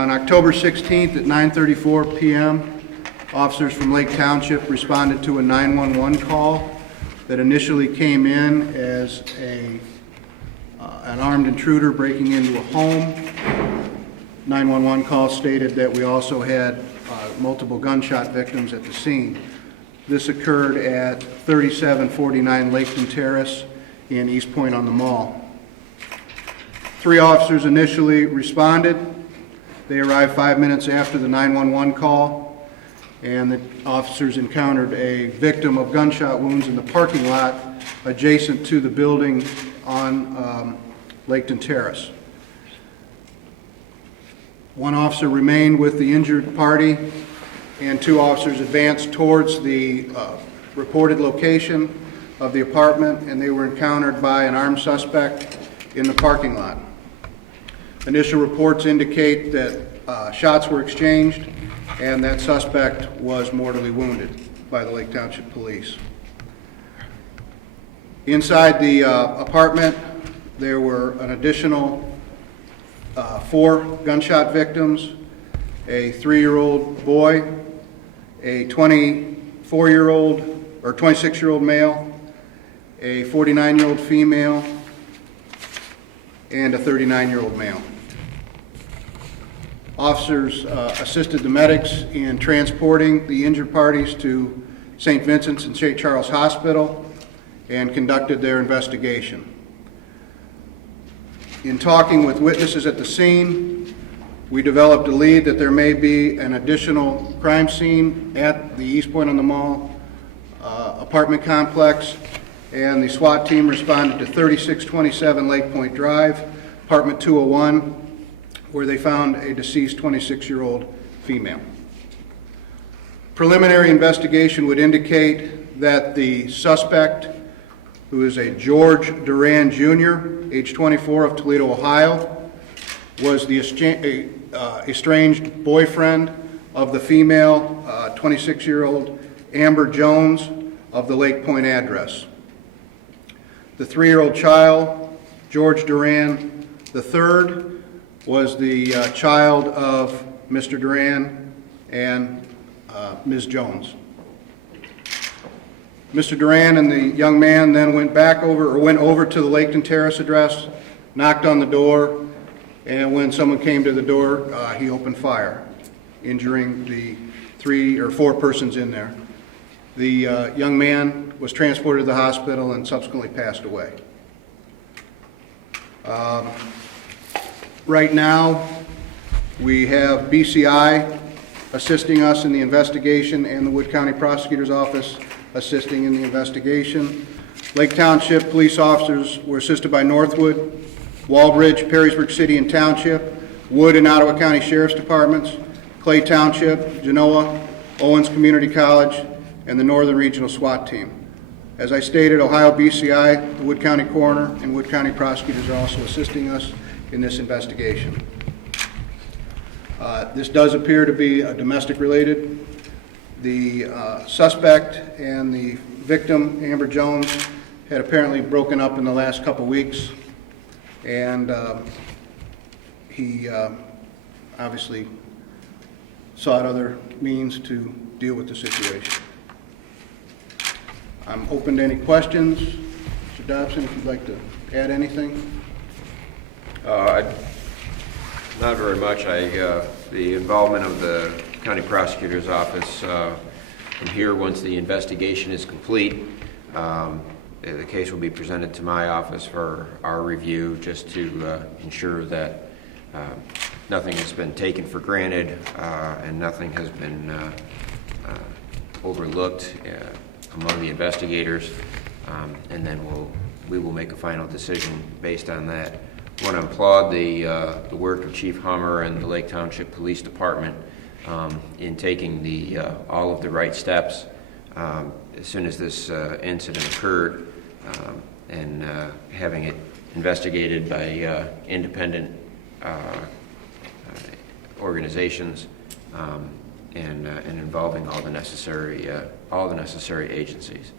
On October 16th at 9:34 p.m., officers from Lake Township responded to a 911 call that initially came in as an armed intruder breaking into a home. 911 call stated that we also had multiple gunshot victims at the scene. This occurred at 3749 Laketon Terrace in East Point on the Mall. 3 officers initially responded. They arrived 5 minutes after the 911 call, and the officers encountered a victim of gunshot wounds in the parking lot adjacent to the building on Laketon Terrace. 1 officer remained with the injured party, and 2 officers advanced towards the reported location of the apartment, and they were encountered by an armed suspect in the parking lot. Initial reports indicate that shots were exchanged and that suspect was mortally wounded by the Lake Township Police. Inside the apartment, there were an additional 4 gunshot victims, a 3-year-old boy, a 24-year-old or 26-year-old male, a 49-year-old female, and a 39-year-old male. Officers assisted the medics in transporting the injured parties to St. Vincent's and St. Charles Hospital and conducted their investigation. In talking with witnesses at the scene, we developed a lead that there may be an additional crime scene at the East Point on the Mall apartment complex, and the SWAT team responded to 3627 Lake Point Drive, apartment 201, where they found a deceased 26-year-old female. Preliminary investigation would indicate that the suspect, who is a George Duran Jr., age 24, of Toledo, Ohio, was the estranged boyfriend of the female 26-year-old Amber Jones of the Lake Point address. The 3-year-old child, George Duran III, was the child of Mr. Duran and Ms. Jones. Mr. Duran and the young man then went over to the Laketon Terrace address, knocked on the door, and when someone came to the door, he opened fire, injuring the 3 or 4 persons in there. The young man was transported to the hospital and subsequently passed away. Right now, we have BCI assisting us in the investigation and the Wood County Prosecutor's Office assisting in the investigation. Lake Township police officers were assisted by Northwood, Waldridge, Perrysburg City and Township, Wood and Ottawa County Sheriff's Departments, Clay Township, Genoa, Owens Community College, and the Northern Regional SWAT Team. As I stated, Ohio BCI, the Wood County Coroner, and Wood County prosecutors are also assisting us in this investigation. This does appear to be domestic related. The suspect and the victim, Amber Jones, had apparently broken up in the last couple weeks, and he obviously sought other means to deal with the situation. I'm open to any questions. Mr. Dobson, if you'd like to add anything. Not very much. The involvement of the County Prosecutor's Office from here, once the investigation is complete, the case will be presented to my office for our review, just to ensure that nothing has been taken for granted and nothing has been overlooked among the investigators, and then we will make a final decision based on that. I want to applaud the work of Chief Hummer and the Lake Township Police Department in taking all of the right steps as soon as this incident occurred, and having it investigated by independent organizations, and involving all the necessary agencies.